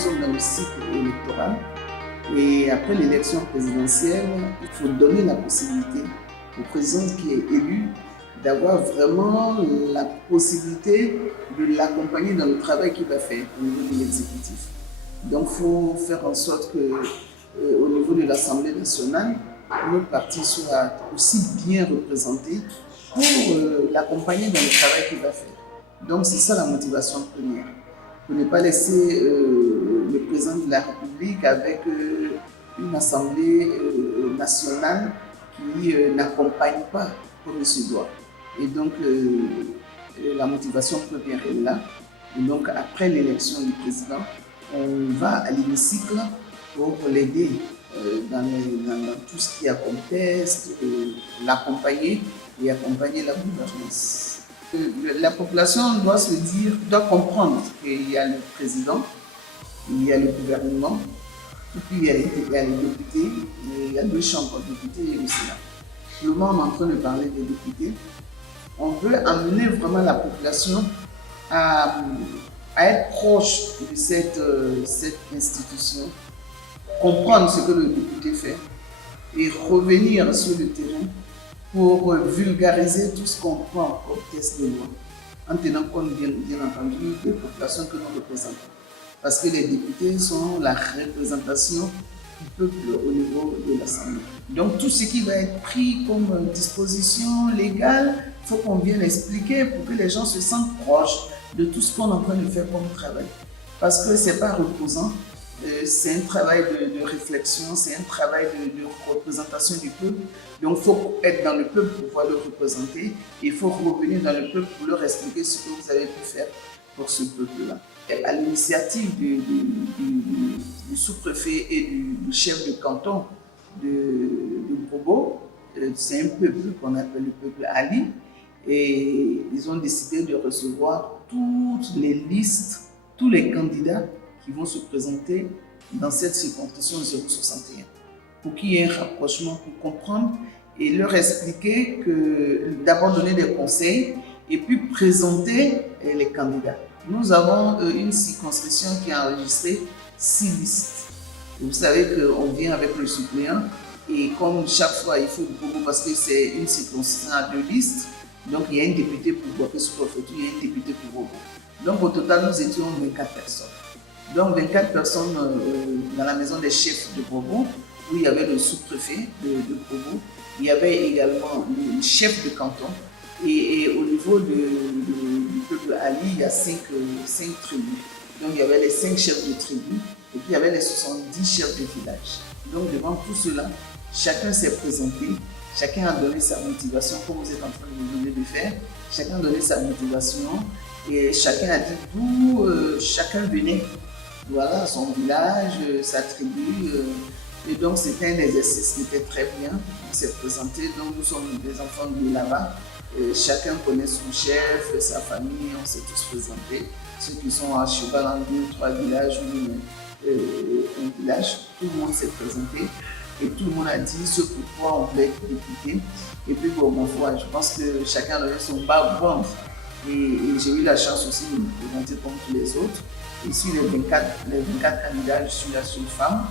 sommes dans le cycle électoral et après l'élection présidentielle, il faut donner la possibilité au président qui est élu d'avoir vraiment la possibilité de l'accompagner dans le travail qu'il va faire au niveau de l'exécutif. Donc il faut faire en sorte que au niveau de l'Assemblée nationale, notre parti soit aussi bien représenté pour l'accompagner dans le travail qu'il va faire. Donc c'est ça la motivation première. Pour ne pas laisser le président de la République avec une Assemblée nationale qui n'accompagne pas comme il se doit. Et donc la motivation première est là. Et donc après l'élection du président, on va à l'hémicycle pour l'aider dans tout ce qui est conteste, l'accompagner et accompagner la gouvernance. La population doit se dire, doit comprendre qu'il y a le président, il y a le gouvernement, et puis il y a les députés, il y a deux chambres, le député et le Sénat. Le moment on est en train de parler des députés, on veut amener vraiment la population à être proche de cette institution, comprendre ce que le député fait et revenir sur le terrain pour vulgariser tout ce qu'on prend comme test de loi, en tenant compte bien entendu des populations que nous représentons. Parce que les députés sont la représentation du peuple au niveau de l'Assemblée. Donc tout ce qui va être pris comme disposition légale, il faut qu'on vienne expliquer pour que les gens se sentent proches de tout ce qu'on est en train de faire comme travail. Parce que ce n'est pas reposant, c'est un travail de réflexion, c'est un travail de représentation du peuple. Donc il faut être dans le peuple pour pouvoir le représenter. Il faut revenir dans le peuple pour leur expliquer ce que vous avez pu faire pour ce peuple-là. À l'initiative du sous-préfet et du chef de canton de Bobo, c'est un peuple qu'on appelle le peuple Ali, et ils ont décidé de recevoir toutes les listes, tous les candidats qui vont se présenter dans cette circonscription 061 pour qu'il y ait un rapprochement, pour comprendre et leur expliquer que d'abord donner des conseils et puis présenter les candidats. Nous avons une circonscription qui a enregistré 6 listes. Et vous savez qu'on vient avec le suppléant et comme chaque fois il faut beaucoup parce que c'est une circonscription à 2 listes, donc il y a un député pour Boaké-Sous-Préfecture, il y a un député pour Bobo. Donc au total nous étions 24 personnes. Donc 24 personnes dans la maison des chefs de Bobo, où il y avait le sous-préfet de Bobo, il y avait également le chef de canton, et au niveau du peuple Ali, il y a 5 tribus. Donc il y avait les 5 chefs de tribu, et puis il y avait les 70 chefs de village. Donc devant tout cela, chacun s'est présenté, chacun a donné sa motivation, comme vous êtes en train de nous donner de faire, chacun a donné sa motivation, et chacun a dit d'où chacun venait. Voilà, son village, sa tribu. Et donc, c'était un exercice qui était très bien. On s'est présenté. Donc, nous sommes des enfants de là-bas. Chacun connaît son chef, sa famille. On s'est tous présentés. Ceux qui sont à cheval en 2 ou 3 villages ou un village, tout le monde s'est présenté. Et tout le monde a dit ce pourquoi on voulait être député. Et puis, bon, ma foi, je pense que chacun a donné son background. Et j'ai eu la chance aussi de me présenter comme tous les autres. Et sur les 24 candidats, je suis la seule femme.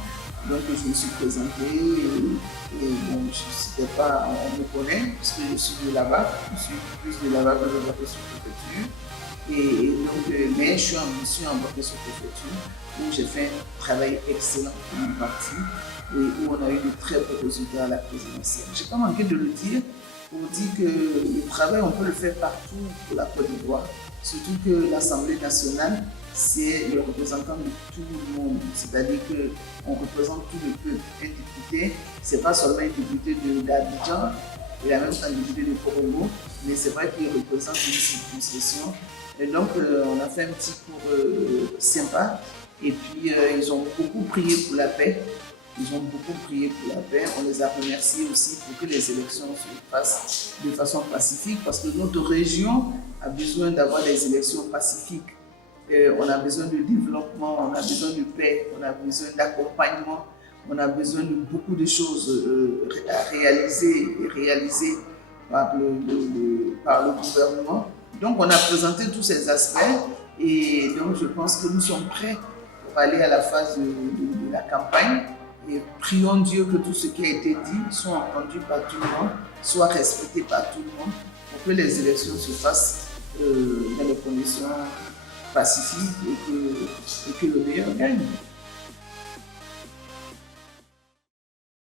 Donc je me suis présentée et bon, on me connaît puisque je suis de là-bas. Je suis plus de là-bas que de Boaké-Sous-Préfecture. Et donc, mais je suis en Boaké-Sous-Préfecture où j'ai fait un travail excellent pour mon parti et où on a eu de très beaux résultats à la présidentielle. Je n'ai pas manqué de le dire pour dire que le travail, on peut le faire partout pour la Côte d'Ivoire. Surtout que l'Assemblée nationale, c'est le représentant de tout le monde. C'est-à-dire qu'on représente tout le peuple. Un député, ce n'est pas seulement un député d'Abidjan, il a même un député de Korogo, mais c'est vrai qu'il représente une circonscription. Et donc, on a fait un petit cours sympa. Et puis, ils ont beaucoup prié pour la paix. Ils ont beaucoup prié pour la paix. On les a remerciés aussi pour que les élections se fassent de façon pacifique parce que notre région a besoin d'avoir des élections pacifiques. On a besoin de développement, on a besoin de paix, on a besoin d'accompagnement, on a besoin de beaucoup de choses à réaliser par le gouvernement. Donc on a présenté tous ces aspects et donc je pense que nous sommes prêts pour aller à la phase de la campagne. Et prions Dieu que tout ce qui a été dit soit entendu par tout le monde, soit respecté par tout le monde, pour que les élections se fassent dans des conditions pacifiques et que le meilleur gagne.